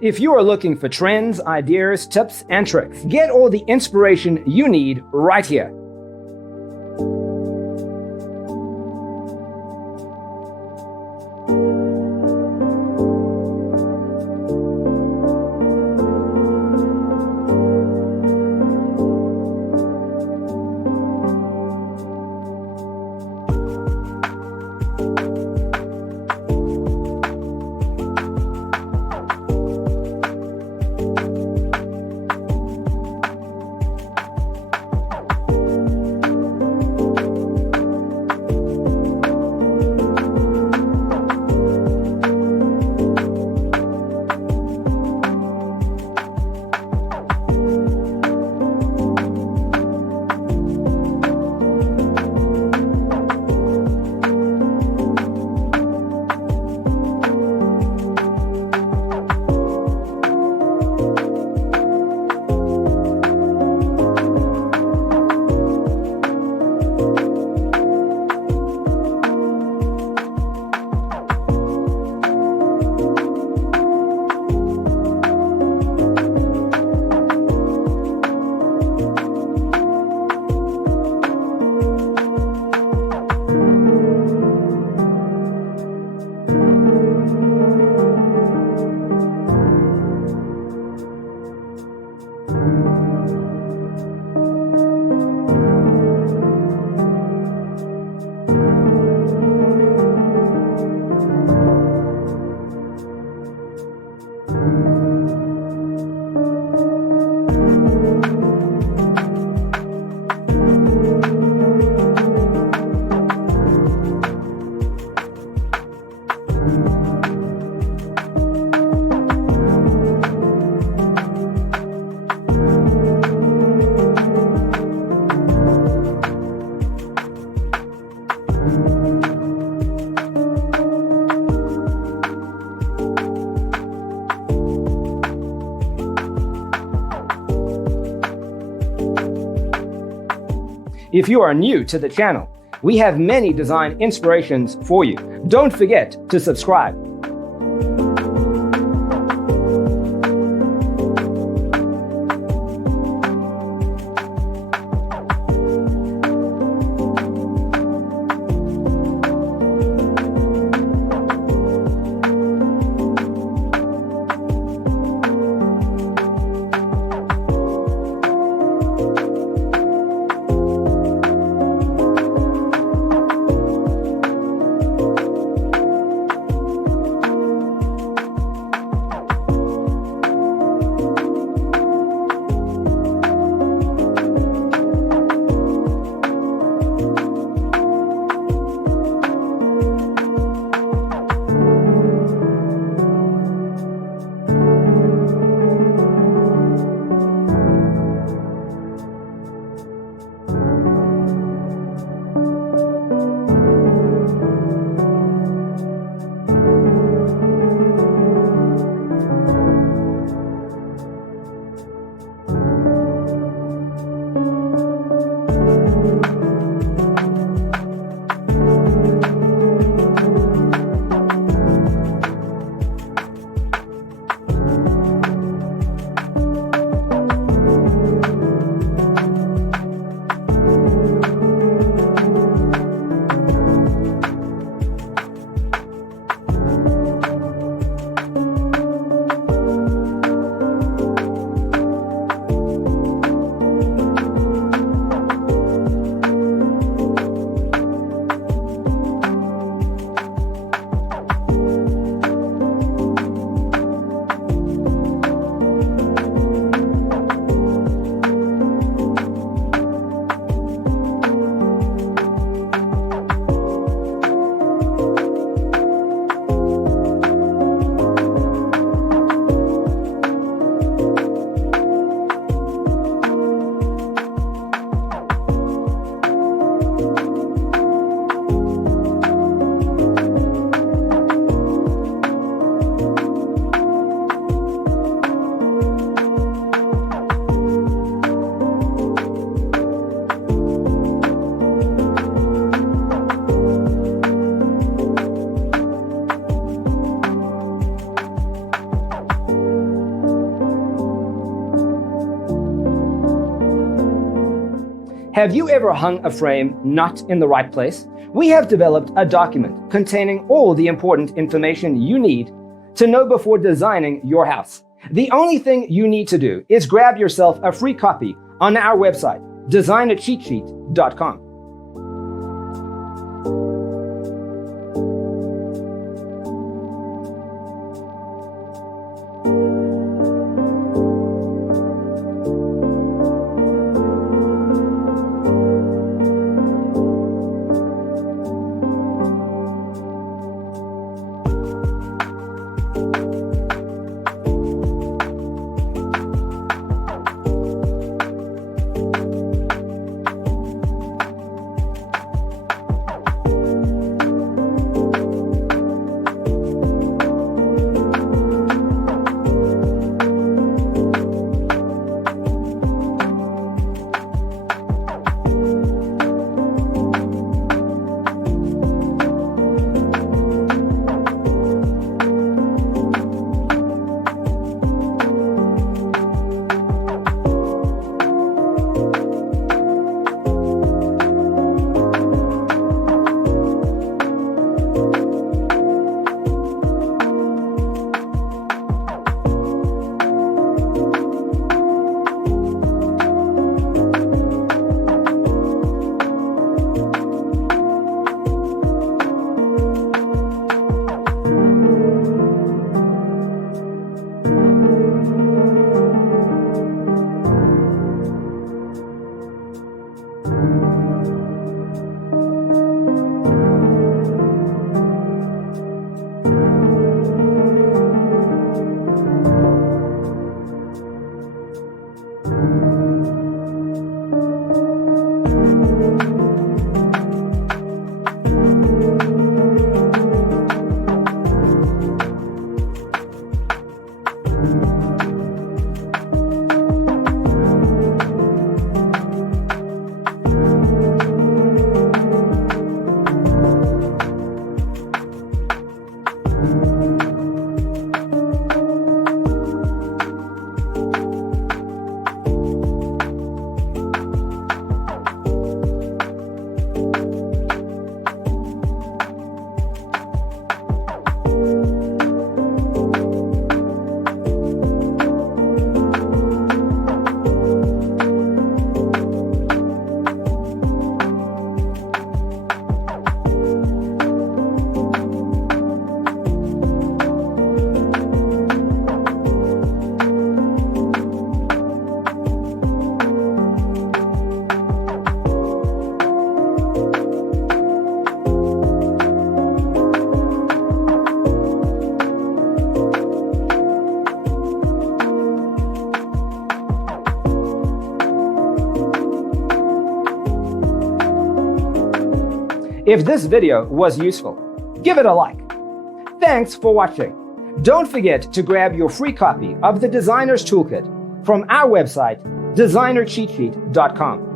If you are looking for trends, ideas, tips, and tricks, get all the inspiration you need right here. If you are new to the channel, we have many design inspirations for you. Don't forget to subscribe. Have you ever hung a frame not in the right place? We have developed a document containing all the important information you need to know before designing your house. The only thing you need to do is grab yourself a free copy on our website, designercheatsheet.com. If this video was useful, give it a like. Thanks for watching. Don't forget to grab your free copy of the Designer's Toolkit from our website, designercheatsheet.com.